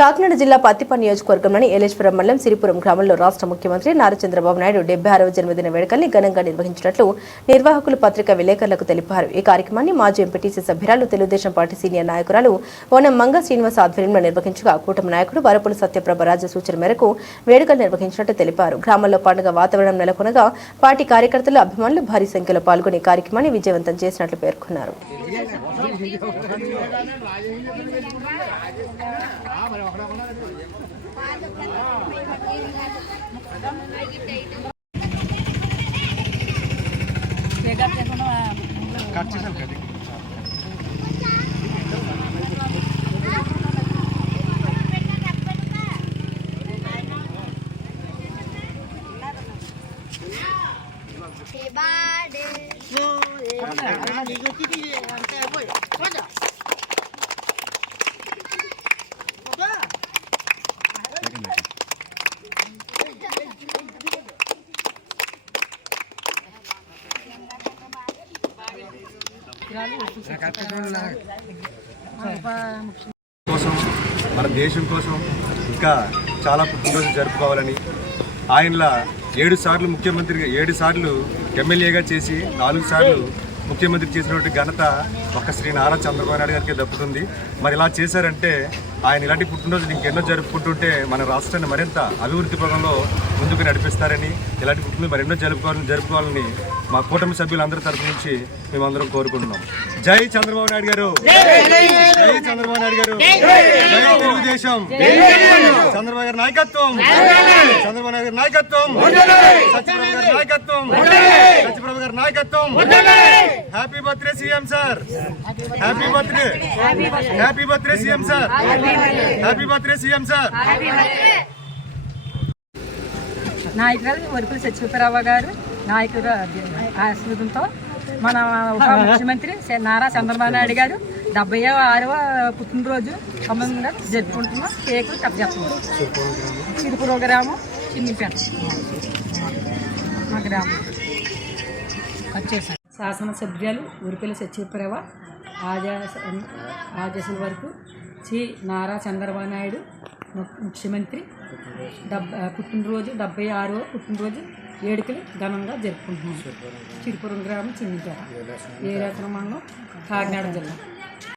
కాకినాడ జిల్లా పత్తిపాడు నియోజకవర్గంలోని ఏలేశ్వరం మండలం సిరిపురం గ్రామంలో రాష్ట్ర ముఖ్యమంత్రి నారా చంద్రబాబు నాయుడు 76వ జన్మదిన వేడుకల్ని ఘనంగా నిర్వహించినట్లు నిర్వాహకులు పత్రికా విలేకరులకు తెలిపారు. ఈ కార్యక్రమాన్ని మాజీ ఎంపీటీసీ సభ్యురాలు తెలుగుదేశం పార్టీ సీనియర్ నాయకురాలు ఓనం మంగ శ్రీనివాస్ ఆధ్వర్యంలో నిర్వహించగా కూటమి నాయకుడు వరపుల సత్యప్రభ రాజు సూచన మేరకు వేడుకలు నిర్వహించినట్టు తెలిపారు. గ్రామంలో పండుగ వాతావరణం నెలకొనగా పార్టీ కార్యకర్తలు అభిమానులు భారీ సంఖ్యలో పాల్గొని కార్యక్రమాన్ని విజయవంతం చేసినట్లు పేర్కొన్నారు. కోసం మన దేశం కోసం ఇంకా చాలా పుట్టినరోజులు జరుపుకోవాలని ఆయనలా 7 సార్లు ముఖ్యమంత్రిగా 7 సార్లు ఎమ్మెల్యేగా చేసి 4 సార్లు ముఖ్యమంత్రి చేసినటువంటి ఘనత ఒక్క శ్రీ నారా చంద్రబాబు నాయుడు గారికి దక్కుతుంది. మరి ఇలా చేశారంటే ఆయన ఇలాంటి పుట్టినరోజులు ఇంకెన్నో జరుపుకుంటుంటే మన రాష్ట్రాన్ని మరింత అభివృద్ధి పదంలో ముందుకు నడిపిస్తారని, ఇలాంటి పుట్టినరోజు మరెన్నో జరుపుకోవాలని మా కూటమి సభ్యులందరి తరఫు నుంచి మేమందరం కోరుకుంటున్నాం. జై చంద్రబాబు నాయుడు గారు, జై చంద్రబాబు నాయుడు గారు, జై తెలుగుదేశం, చంద్రబాబు గారి నాయకత్వం, చంద్రబాబు నాయుడు గారి నాయకత్వం, సత్యప్రభ గారి నాయకత్వం, సత్యప్రభ గారి నాయకత్వం. Happy birthday CM sir, happy birthday, happy birthday CM sir, happy birthday CM sir. నాయకురాలు వరపుల సత్యప్రభ గారు నాయకుల ఆశీర్వాదంతో మన ఉప ముఖ్యమంత్రి నారా చంద్రబాబు నాయుడు గారు 76వ పుట్టినరోజు సంబంధంగా జరుపుకుంటున్నాం. కేకులు కట్ చేస్తున్నాం. చిరుపురం గ్రామం చిన్నిపేట మా గ్రామం వచ్చేసారు. శాసనసభ్యులు వరపుల సత్యప్రభ ఆదేశాల వరకు శ్రీ నారా చంద్రబాబు నాయుడు ముఖ్యమంత్రి పుట్టినరోజు 76వ పుట్టినరోజు వేడుకలు ఘనంగా జరుపుకుంటున్నాం. చిరుపురం గ్రామం చిన్నిపేట, ఏలేశ్వరం మండలం, కాకినాడ జిల్లా.